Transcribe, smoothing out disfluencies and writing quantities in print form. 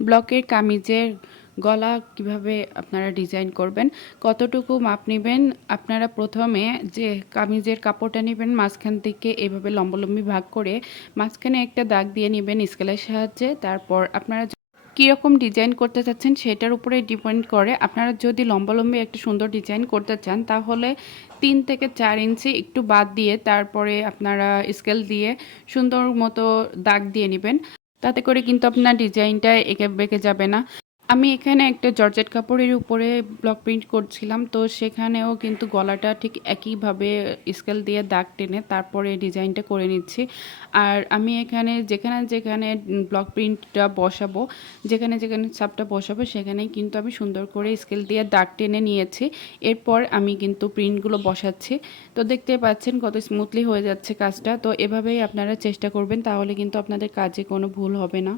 ব্লকের কামিজের গলা কিভাবে আপনারা ডিজাইন করবেন, কতটুকু মাপ নেবেন। আপনারা প্রথমে যে কামিজের কাপড়টা নেবেন মাঝখান থেকে এভাবে লম্বালম্বি ভাগ করে মাঝখানে একটা দাগ দিয়ে নেবেন স্কেলের সাহায্যে। তারপর আপনারা কীরকম ডিজাইন করতে চাচ্ছেন সেটার উপরে ডিপেন্ড করে। আপনারা যদি লম্বালম্বি একটা সুন্দর ডিজাইন করতে চান তাহলে 3 থেকে 4 ইঞ্চি একটু বাদ দিয়ে তারপরে আপনারা স্কেল দিয়ে সুন্দর মতো দাগ দিয়ে নেবেন। তাতে করে কিন্তু আপনার ডিজাইনটা এঁকে বেঁকে যাবে না। আমি এখানে একটা জর্জেট কাপড়ের উপরে ব্লক প্রিন্ট করছিলাম, তো সেখানেও কিন্তু গলাটা ঠিক একইভাবে স্কেল দিয়ে দাগ টেনে তারপরে ডিজাইনটা করে নিচ্ছি। আর আমি এখানে যেখানে যেখানে ব্লক প্রিন্টটা বসাবো, যেখানে যেখানে ছাপটা বসাবো সেখানেই কিন্তু আমি সুন্দর করে স্কেল দিয়ে দাগ টেনে নিয়েছি। এরপর আমি কিন্তু প্রিন্টগুলো বসাচ্ছি। তো দেখতে পাচ্ছেন কত স্মুথলি হয়ে যাচ্ছে কাজটা। তো এভাবেই আপনারা চেষ্টা করবেন, তাহলে কিন্তু আপনাদের কাজে কোনো ভুল হবে না।